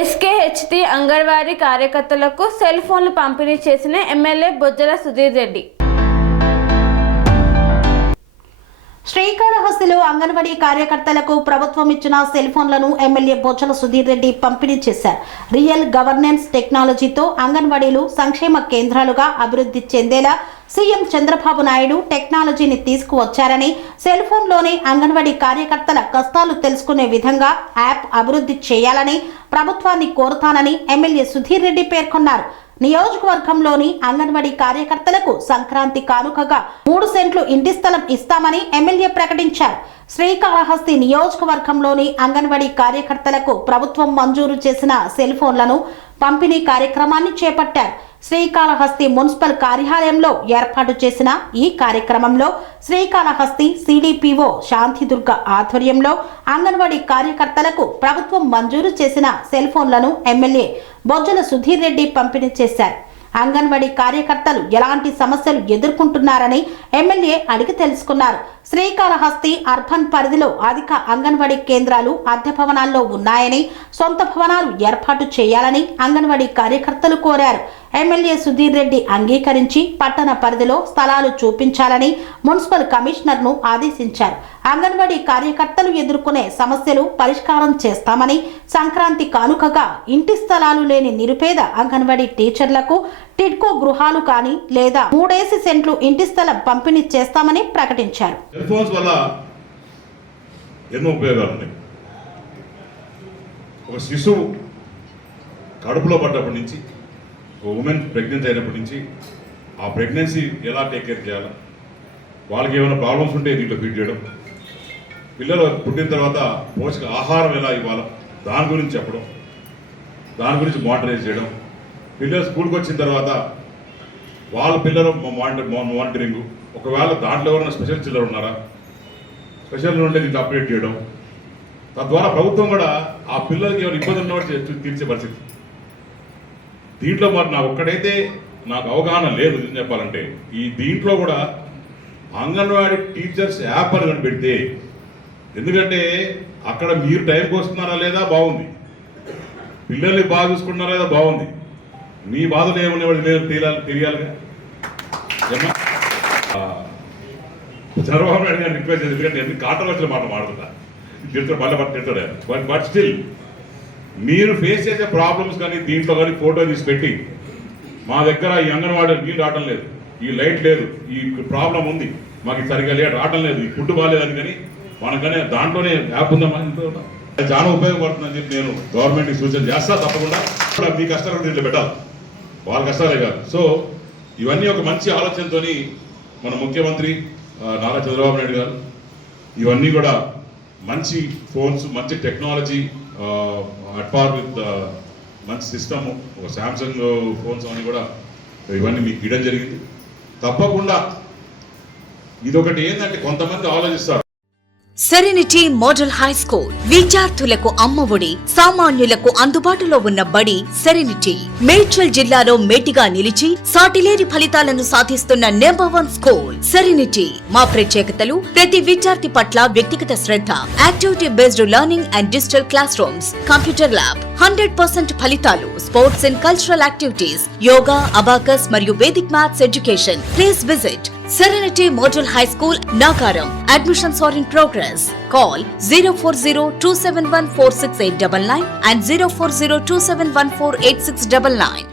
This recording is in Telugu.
ఎస్కేహెచ్టీ అంగన్వాడీ కార్యకర్తలకు సెల్ ఫోన్లు పంపిణీ చేసిన ఎమ్మెల్యే బొజ్జల సుధీర్ రెడ్డి. శ్రీకాళహస్తిలో అంగన్వాడీ కార్యకర్తలకు ప్రభుత్వం ఇచ్చిన సెల్ ఫోన్లను ఎమ్మెల్యే బొజ్జల సుధీర్ రెడ్డి పంపిణీ చేశారు. రియల్ గవర్నెన్స్ టెక్నాలజీతో అంగన్వాడీలు సంక్షేమ కేంద్రాలుగా అభివృద్ధి చెందేలా సీఎం చంద్రబాబు నాయుడు టెక్నాలజీని తీసుకువచ్చారని, సెల్ ఫోన్లోనే అంగన్వాడీ కార్యకర్తల కష్టాలు తెలుసుకునే విధంగా యాప్ అభివృద్ధి చేయాలని ప్రభుత్వాన్ని కోరుతానని ఎమ్మెల్యే సుధీర్ రెడ్డి పేర్కొన్నారు. నియోజకవర్గంలోని అంగన్వాడీ కార్యకర్తలకు సంక్రాంతి కానుకగా 3 సెంట్లు ఇంటి స్థలం ఇస్తామని ఎమ్మెల్యే ప్రకటించారు. శ్రీకాళహస్తి నియోజకవర్గంలోని అంగన్వాడీ కార్యకర్తలకు ప్రభుత్వం మంజూరు చేసిన సెల్ ఫోన్లను పంపిణీ కార్యక్రమాన్ని చేపట్టారు. శ్రీకాళహస్తి మున్సిపల్ కార్యాలయంలో ఏర్పాటు చేసిన ఈ కార్యక్రమంలో శ్రీకాళహస్తి సిడిపిఓ శాంతిదుర్గ ఆధ్వర్యంలో అంగన్వాడీ కార్యకర్తలకు ప్రభుత్వం మంజూరు చేసిన సెల్ ఫోన్లను ఎమ్మెల్యే బొజ్జల సుధీర్ రెడ్డి పంపిణీ చేశారు. అంగన్వాడీ కార్యకర్తలు ఎలాంటి సమస్యలు ఎదుర్కొంటున్నారని ఎమ్మెల్యే అడిగి తెలుసుకున్నారు. శ్రీకాళహస్తి అర్బన్ పరిధిలో అధిక అంగన్వాడీ కేంద్రాలు అద్దె భవనాల్లో ఉన్నాయని, సొంత భవనాలు ఏర్పాటు చేయాలని అంగన్వాడీ కార్యకర్తలు కోరారు. ఎమ్మెల్యే సుధీర్ రెడ్డి అంగీకరించి పట్టణ పరిధిలో స్థలాలు చూపించాలని మున్సిపల్ కమిషనర్ను ఆదేశించారు. అంగన్వాడీ కార్యకర్తలు ఎదుర్కొనే సమస్యలు పరిష్కారం చేస్తామని, సంక్రాంతి కానుకగా ఇంటి స్థలాలు లేని నిరుపేద అంగన్వాడీ టీచర్లకు టిడ్కో గృహాలు కానీ లేదా 3 సెంట్లు ఇంటి స్థలం పంపిణీ చేస్తామని ప్రకటించారు. సెల్ ఫోన్స్ వల్ల ఎన్నో ఉపయోగాలు ఉన్నాయి. ఒక శిశువు కడుపులో పడ్డప్పటి నుంచి, ఒక ఉమెన్ ప్రెగ్నెన్సీ అయినప్పటి నుంచి ఆ ప్రెగ్నెన్సీ ఎలా టేక్ కేర్ చేయాలి, వాళ్ళకి ఏమైనా ప్రాబ్లమ్స్ ఉంటే దీంట్లో ఫీడ్ చేయడం, పిల్లలు పుట్టిన తర్వాత పోషక ఆహారం ఎలా ఇవ్వాలి దాని గురించి చెప్పడం, దాని గురించి మానిటరైజ్ చేయడం, పిల్లలు స్కూల్కి వచ్చిన తర్వాత వాళ్ళ పిల్లలు మానిటరింగ్, ఒకవేళ దాంట్లో ఎవరైనా స్పెషల్ చిల్లర ఉన్నారా, స్పెషల్ ఉంటే దీనికి అప్డేట్ చేయడం, తద్వారా ప్రభుత్వం కూడా ఆ పిల్లలకి ఏమైనా ఇబ్బంది ఉన్నవాడు తీర్చే పరిస్థితి. దీంట్లో మరి నాకు ఒక్కడైతే నాకు అవగాహన లేదు చెప్పాలంటే, ఈ దీంట్లో కూడా అంగన్వాడీ టీచర్స్ యాప్ అని కానీ పెడితే, ఎందుకంటే అక్కడ మీరు టైంకి వస్తున్నారా లేదా బాగుంది, పిల్లల్ని బాగా చూసుకుంటున్నారా లేదా బాగుంది, మీ బాధలు ఏమనేవాడు లేదు తెలియాలిగా. చంద్రబాబు నాయుడు గారిని రిక్వెస్ట్ చేసి, ఎందుకంటే ఎన్ని కాంట్రవర్షియల్ మాట మాడుతుందా తిడతాడు, మళ్ళీ తిడతాడు. బట్ స్టిల్ మీరు ఫేస్ చేసే ప్రాబ్లమ్స్ కానీ దీంట్లో కానీ ఫోటో తీసి పెట్టి, మా దగ్గర ఈ అంగన్వాడీ నీళ్ళు రావడం లేదు, ఈ లైట్ లేదు, ఈ ప్రాబ్లం ఉంది, మాకు సరిగ్గా రావడం లేదు, ఈ ఫుడ్ బాగాలేదని కానీ మనకనే దాంట్లోనే యాప్ ఉందా, చాలా ఉపయోగపడుతుందని చెప్పి నేను గవర్నమెంట్కి సూచన చేస్తా. తప్పకుండా మీ కష్టాలు దీంట్లో పెట్టాలి, వాళ్ళ కష్టాలే కాదు. సో ఇవన్నీ ఒక మంచి ఆలోచనతో మన ముఖ్యమంత్రి నారా చంద్రబాబు నాయుడు గారు ఇవన్నీ కూడా మంచి ఫోన్స్, మంచి టెక్నాలజీ అట్పార్ విత్ మంచి సిస్టమ్, ఒక శాంసంగ్ ఫోన్స్ అని కూడా ఇవన్నీ మీకు ఇవ్వడం జరిగింది. తప్పకుండా ఇదొకటి ఏంటంటే కొంతమంది ఆలోచిస్తారు. సెరెనిటీ మోడల్ హై స్కూల్ విద్యార్థులకు అమ్మఒడి, సామాన్యులకు అందుబాటులో ఉన్న బడి సెరెనిటీ. మేడ్చల్ జిల్లాలో మేటిగా నిలిచి సాటిలేని ఫలితాలను సాధిస్తున్న #1 స్కూల్ సెరెనిటీ. మా ప్రత్యేకతలు ప్రతి విద్యార్థి పట్ల వ్యక్తిగత శ్రద్ధ, activity based learning and digital classrooms, computer lab, 100% ఫలితాలు, sports and cultural activities, yoga, abacus మరియు Vedic maths education. Please visit Serenity Model High School, Nagaram. Admissions are in progress. Call 040-271-46899 and 040-271-48699.